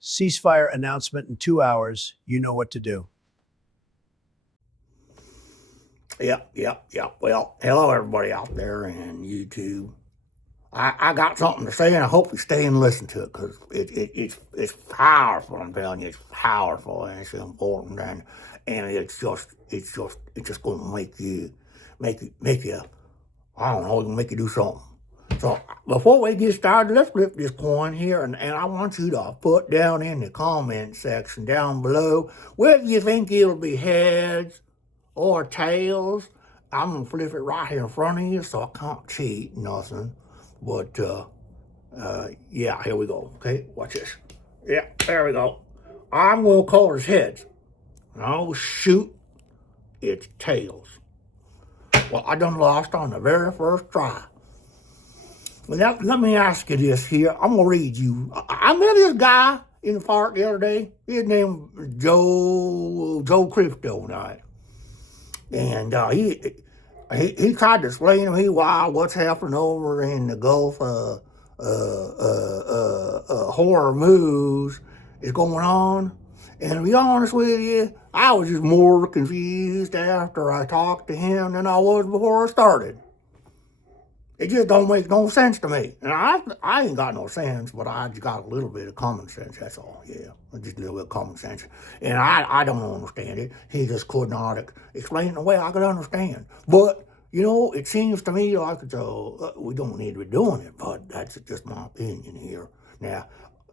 Ceasefire announcement in 2 hours. You know what to do. Yep. Well, hello everybody out there in YouTube. I got something to say, and I hope you stay and listen to it because it's powerful. I'm telling you, it's powerful and it's important, and it's just going to make you I don't know, make you do something. So before we get started, let's flip this coin here, and I want you to put down in the comment section down below whether you think it'll be heads or tails. I'm gonna flip it right here in front of you, so I can't cheat nothing. But yeah, here we go. Okay, watch this. Yeah, there we go. I'm gonna call it heads. Oh shoot, it's tails. Well, I done lost on the very first try. Well, let me ask you this here. I'm gonna read you. I met this guy in the park the other day. His name was Joe Crypto Night, and he tried to explain to me what's happening over in the Gulf horror moves is going on. And to be honest with you, I was just more confused after I talked to him than I was before I started. It just don't make no sense to me. And I ain't got no sense, but I just got a little bit of common sense, that's all, yeah. Just a little bit of common sense. And I don't understand it. He just could not explain it in a way I could understand. But, you know, it seems to me like we don't need to be doing it, but that's just my opinion here. Now,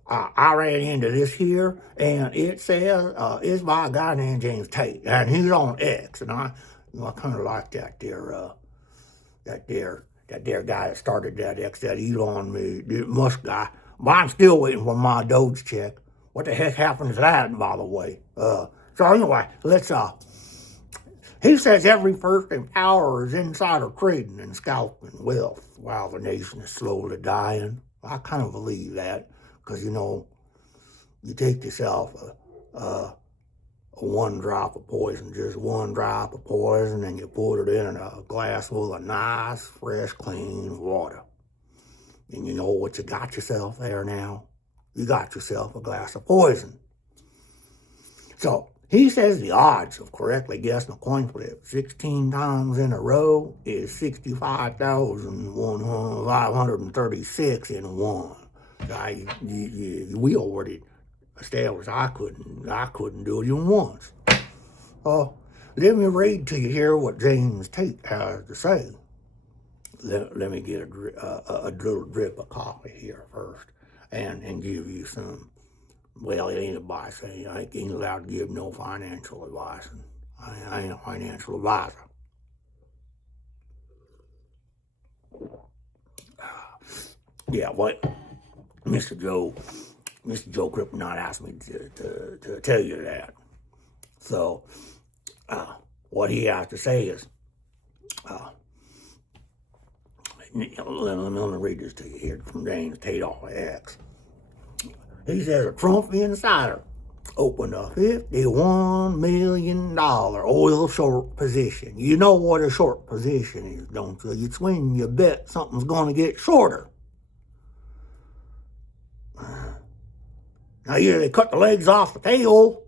I ran into this here, and it says it's by a guy named James Tate, and he's on X, and I kind of like that there guy that started that X, that Elon Musk guy. But I'm still waiting for my Doge check. What the heck happened to that, by the way? So anyway, he says every first in power is insider trading and scalping wealth while the nation is slowly dying. I kind of believe that because, you know, you take yourself a one drop of poison, just one drop of poison, and you put it in a glass full of nice, fresh, clean water. And you know what you got yourself there now? You got yourself a glass of poison. So he says the odds of correctly guessing a coin flip 16 times in a row is 65,536 in one. We already established I couldn't do it even once. Let me read to you here what James Tate has to say. Let me get a little drip of coffee here first, and give you some. Well, it ain't advice. I ain't allowed to give no financial advice. I ain't a financial advisor. Yeah, what Mr. Joe Kryptonite asked me to tell you that. So, what he has to say is, let me read this to you here from James Tate off of X. He says a Trump insider opened a $51 million oil short position. You know what a short position is, don't you? It's when you bet something's going to get shorter. Now, either they cut the legs off the tail,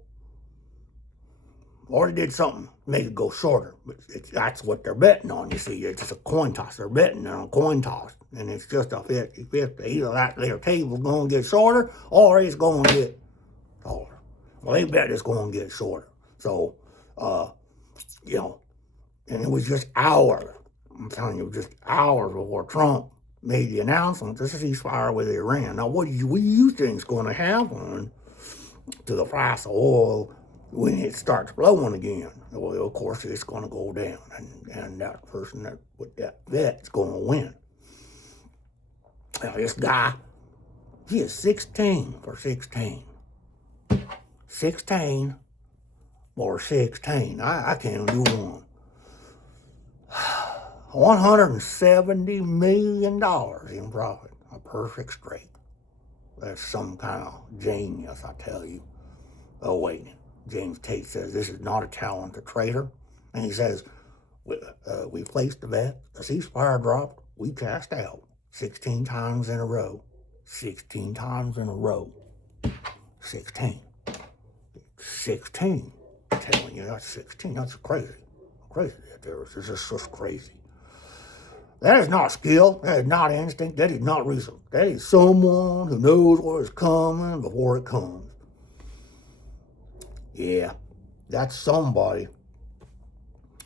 or they did something to make it go shorter. But that's what they're betting on, you see. It's just a coin toss. They're betting on a coin toss. And it's just a 50-50. Either their table's going to get shorter, or it's going to get taller. Well, they bet it's going to get shorter. So, you know, and it was just hours. I'm telling you, just hours before Trump made the announcement to ceasefire with Iran. Now, what do you think is going to happen to the price of oil when it starts flowing again? Well, of course, it's going to go down, and that person that with that bet is going to win. Now, this guy, he is 16 for 16. 16 for 16. I can't do one. $170 million in profit. A perfect straight. That's some kind of genius, I tell you. Oh, wait. James Tate says this is not a talented trader. And he says, we placed the bet, the ceasefire dropped, we cashed out 16 times in a row. 16 times in a row. 16. 16. I'm telling you, that's 16. That's crazy. Crazy. This is just crazy. That is not skill. That is not instinct. That is not reason. That is someone who knows what is coming before it comes. Yeah, that's somebody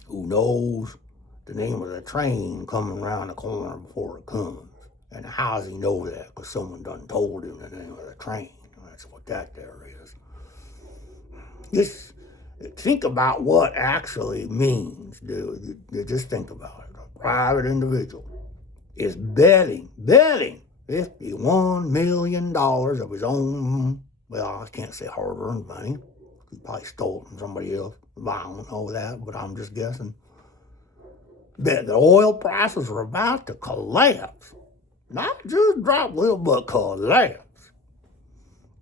who knows the name of the train coming around the corner before it comes. And how does he know that? Because someone done told him the name of the train. That's what that there is. Just think about what actually means, dude. Just think about it. A private individual is betting $51 million of his own, well, I can't say hard-earned money. He probably stole it from somebody else. I don't know that, but I'm just guessing. That the oil prices are about to collapse. Not just drop a little, but collapse.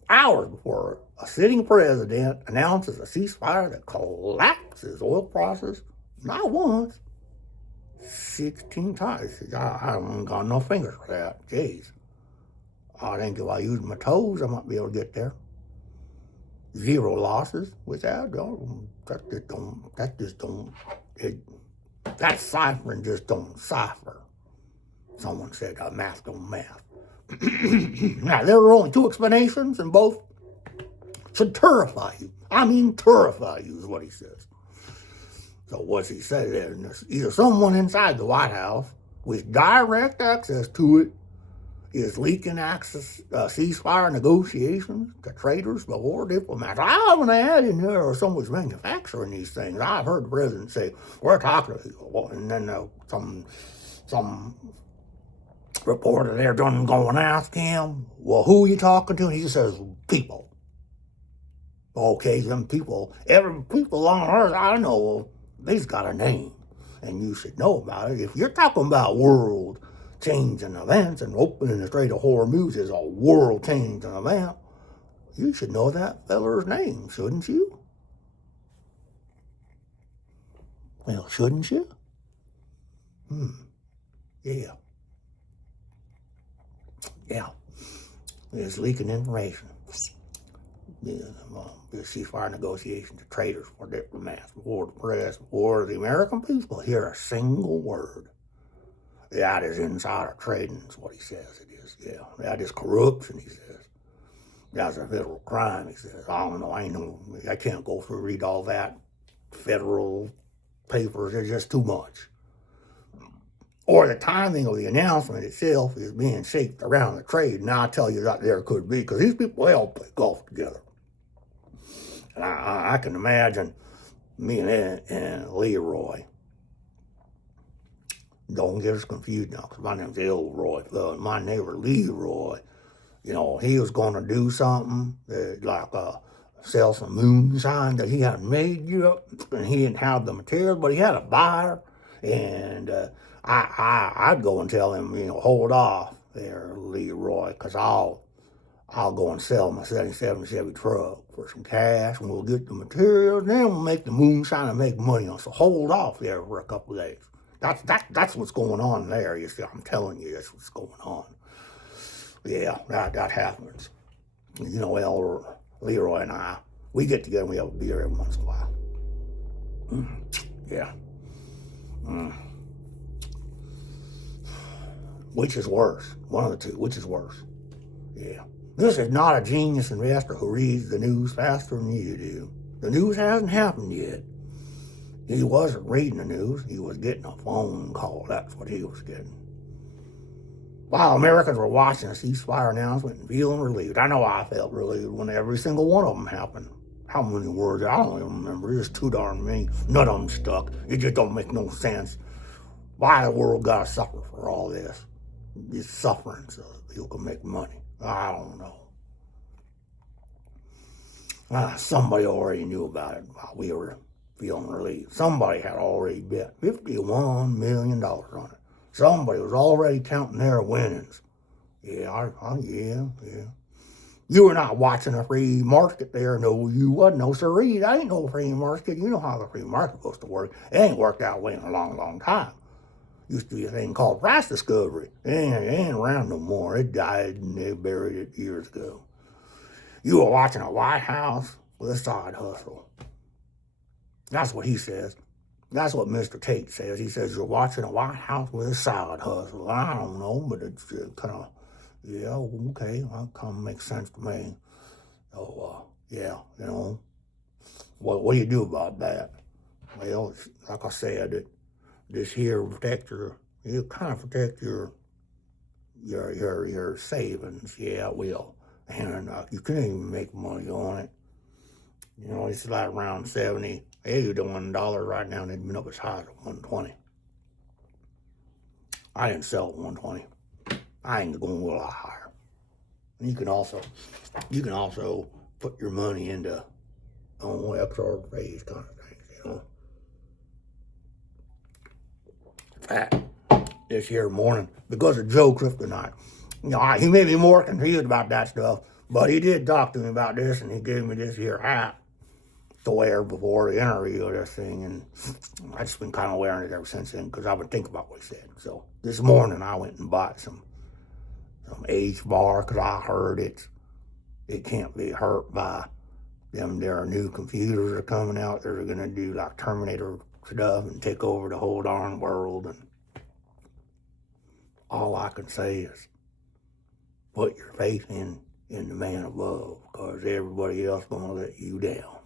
Hours before a sitting president announces a ceasefire that collapses oil prices, not once, 16 times. I don't got no fingers for that. Jeez. I think if I use my toes, I might be able to get there. 0 losses with that. That ciphering just don't cipher. Someone said math don't math. Now, there are only 2 explanations, and both should terrify you. I mean, terrify you is what he says. So what's he say there? Either someone inside the White House with direct access to it is leaking access, ceasefire negotiations to traitors before diplomats. I haven't had in there or someone's manufacturing these things. I've heard the president say, we're talking to people. And then some reporter there doesn't go and ask him, well, who are you talking to? And he says, people. Okay, them people, every people on earth I know, they's got a name. And you should know about it. If you're talking about world changing events, and opening the Strait of Hormuz is a world changing event, you should know that feller's name, shouldn't you? Well, shouldn't you? Yeah. Yeah. It's leaking information. Yeah, the ceasefire negotiations to traitors, for diplomats, for the press, for the American people hear a single word. That is insider trading, is what he says it is. Yeah, that is corruption, he says. That's a federal crime, he says. I don't know, I can't go through and read all that. Federal papers, it's just too much. Or the timing of the announcement itself is being shaped around the trade. And I'll tell you that there could be, because these people, they all play golf together. And I can imagine me and Leroy. Don't get us confused now, because my name's Elroy. My neighbor Leroy, you know, he was going to do something, like sell some moonshine that he had made yet, and he didn't have the material, but he had a buyer, and I'd go and tell him, you know, hold off there, Leroy, because I'll go and sell my 77 Chevy truck for some cash, and we'll get the materials, and then we'll make the moonshine and make money on it. So hold off there for a couple of days. That's what's going on there. You see, I'm telling you, that's what's going on. Yeah, that happens. You know, Leroy and I, we get together and we have a beer every once in a while. Yeah. Which is worse? One of the two. Which is worse? Yeah. This is not a genius investor who reads the news faster than you do. The news hasn't happened yet. He wasn't reading the news. He was getting a phone call. That's what he was getting. While Americans were watching a ceasefire announcement and feeling relieved. I know I felt relieved when every single one of them happened. How many words? I don't even remember. It's too darn many. None of them stuck. It just don't make no sense. Why the world got to suffer for all this? It's suffering so that people can make money. I don't know. Somebody already knew about it while we were feeling relieved. Somebody had already bet $51 million on it. Somebody was already counting their winnings. Yeah, yeah. You were not watching a free market there. No, you wasn't. No, sirree. That ain't no free market. You know how the free market supposed to work. It ain't worked that way in a long, long time. Used to be a thing called price discovery. It ain't around no more. It died and they buried it years ago. You are watching a White House with a side hustle. That's what he says. That's what Mr. Tate says. He says you're watching a White House with a side hustle. I don't know, but it's kind of, yeah, okay, that kind of makes sense to me. So, yeah, you know, what do you do about that? Well, like I said, this here you kind of protect your savings. Yeah, it will. And you can't even make money on it. You know, it's like around 70. Yeah, you're doing $1 right now, and it's been up as high as 120. I didn't sell at 120. I ain't going a lot higher. And you can also put your money into XRPs kind of things, you know. This here morning, because of Joe Kryptonite. You know, he made me more confused about that stuff, but he did talk to me about this, and he gave me this here hat to wear before the interview of this thing, and I've just been kind of wearing it ever since then, because I've been thinking about what he said. So this morning I went and bought some H bar, because I heard it can't be hurt by them. There are new computers that are coming out that are going to do like Terminator stuff and take over the whole darn world. And all I can say is put your faith in the man above, because everybody else going to let you down.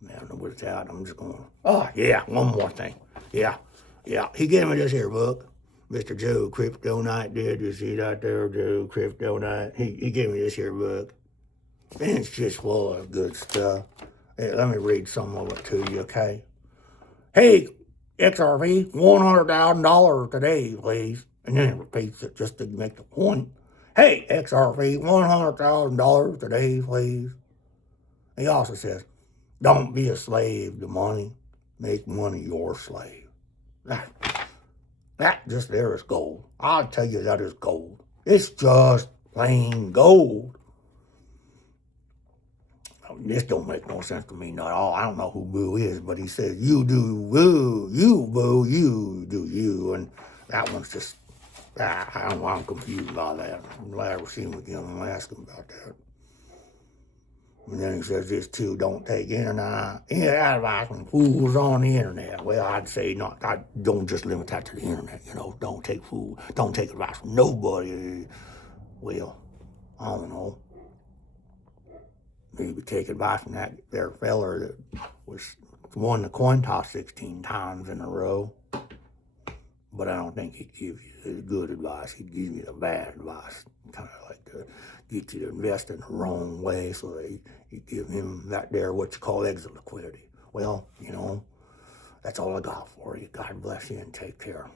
Now, with that, I'm just going, oh, yeah, one more thing. Yeah. He gave me this here book. Mr. Joe Kryptonite did. You see that there, Joe Kryptonite? He gave me this here book. And it's just full of good stuff. Hey, let me read some of it to you, okay? Hey, XRP, $100,000 today, please. And then it repeats it just to make the point. Hey, XRP, $100,000 today, please. He also says, don't be a slave to money. Make money your slave. That just there is gold. I'll tell you that is gold. It's just plain gold. This don't make no sense to me not at all. I don't know who Boo is, but he says, you do Boo, you Boo, you do you. And that one's just, I don't know, I'm confused by that. I'm glad I see him again. I'm going to ask him about that. And then he says this too, don't take advice from fools on the internet. Well, I'd say not. I don't just limit that to the internet, you know. Don't take advice from nobody. Well, I don't know. Maybe take advice from that there feller that won the coin toss 16 times in a row. But I don't think he'd give you the good advice. He'd give you the bad advice. Kind of like to get you to invest in the wrong way, so that you give him that there what you call exit liquidity. Well, you know, that's all I got for you. God bless you and take care.